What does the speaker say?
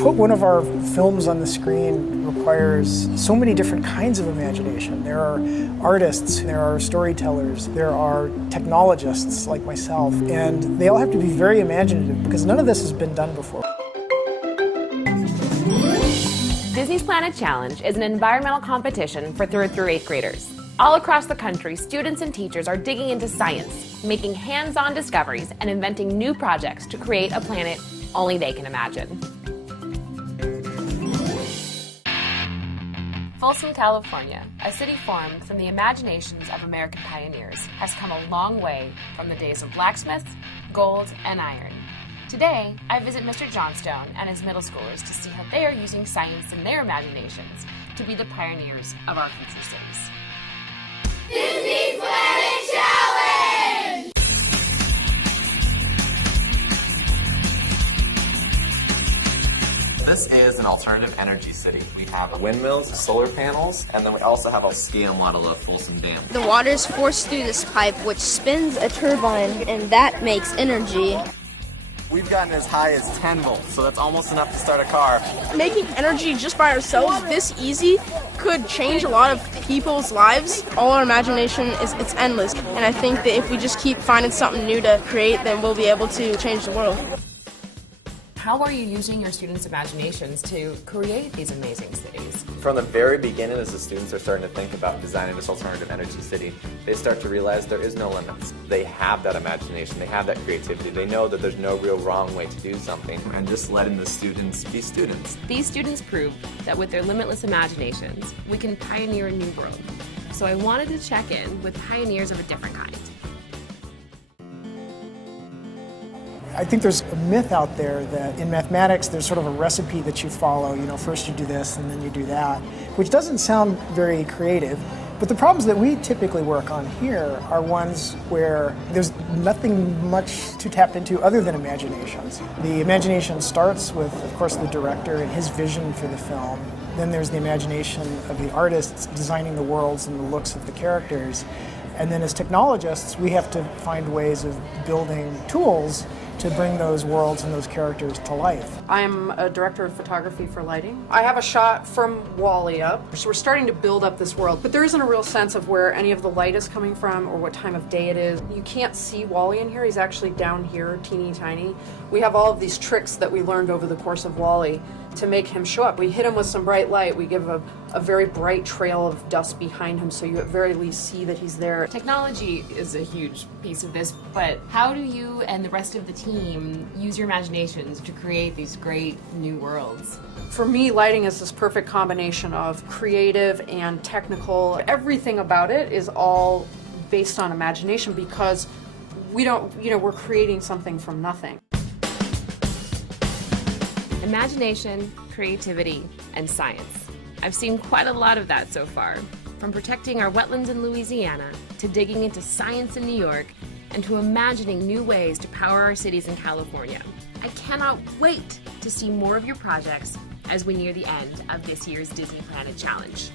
put one of our films on the screen requires so many different kinds of imagination. There are artists, there are storytellers, there are technologists like myself, and they all have to be very imaginative because none of this has been done before. Disney's Planet Challenge is an environmental competition for 3rd through 8th graders. All across the country, students and teachers are digging into science, making hands-on discoveries, and inventing new projects to create a planet only they can imagine. Folsom, California, a city formed from the imaginations of American pioneers, has come a long way from the days of blacksmith, gold, and iron. Today, I visit Mr. Johnstone and his middle schoolers to see how they are using science and their imaginations to be the pioneers of our future cities. Disney Planet Challenge! This is an alternative energy city. We have windmills, solar panels, and then we also have a scale model of Folsom Dam. The water is forced through this pipe, which spins a turbine, and that makes energy. We've gotten as high as 10 volts, so that's almost enough to start a car. Making energy just by ourselves this easy could change a lot of people's lives. All our imagination it's endless, and I think that if we just keep finding something new to create, then we'll be able to change the world. How are you using your students' imaginations to create these amazing cities? From the very beginning, as the students are starting to think about designing this alternative energy city, they start to realize there is no limits. They have that imagination, they have that creativity, they know that there's no real wrong way to do something, and just letting the students be students. These students prove that with their limitless imaginations, we can pioneer a new world. So I wanted to check in with pioneers of a different kind. I think there's a myth out there that in mathematics there's sort of a recipe that you follow. You know, first you do this and then you do that, which doesn't sound very creative. But the problems that we typically work on here are ones where there's nothing much to tap into other than imaginations. The imagination starts with, of course, the director and his vision for the film. Then there's the imagination of the artists designing the worlds and the looks of the characters. And then as technologists, we have to find ways of building tools to bring those worlds and those characters to life. I'm a director of photography for lighting. I have a shot from WALL-E up, so we're starting to build up this world, but there isn't a real sense of where any of the light is coming from or what time of day it is. You can't see WALL-E in here, he's actually down here, teeny tiny. We have all of these tricks that we learned over the course of WALL-E to make him show up. We hit him with some bright light, we give a very bright trail of dust behind him so you at very least see that he's there. Technology is a huge piece of this, but how do you and the rest of the team use your imaginations to create these great new worlds? For me, lighting is this perfect combination of creative and technical. Everything about it is all based on imagination because we're creating something from nothing. Imagination, creativity, and science. I've seen quite a lot of that so far, from protecting our wetlands in Louisiana, to digging into science in New York, and to imagining new ways to power our cities in California. I cannot wait to see more of your projects as we near the end of this year's Disney Planet Challenge.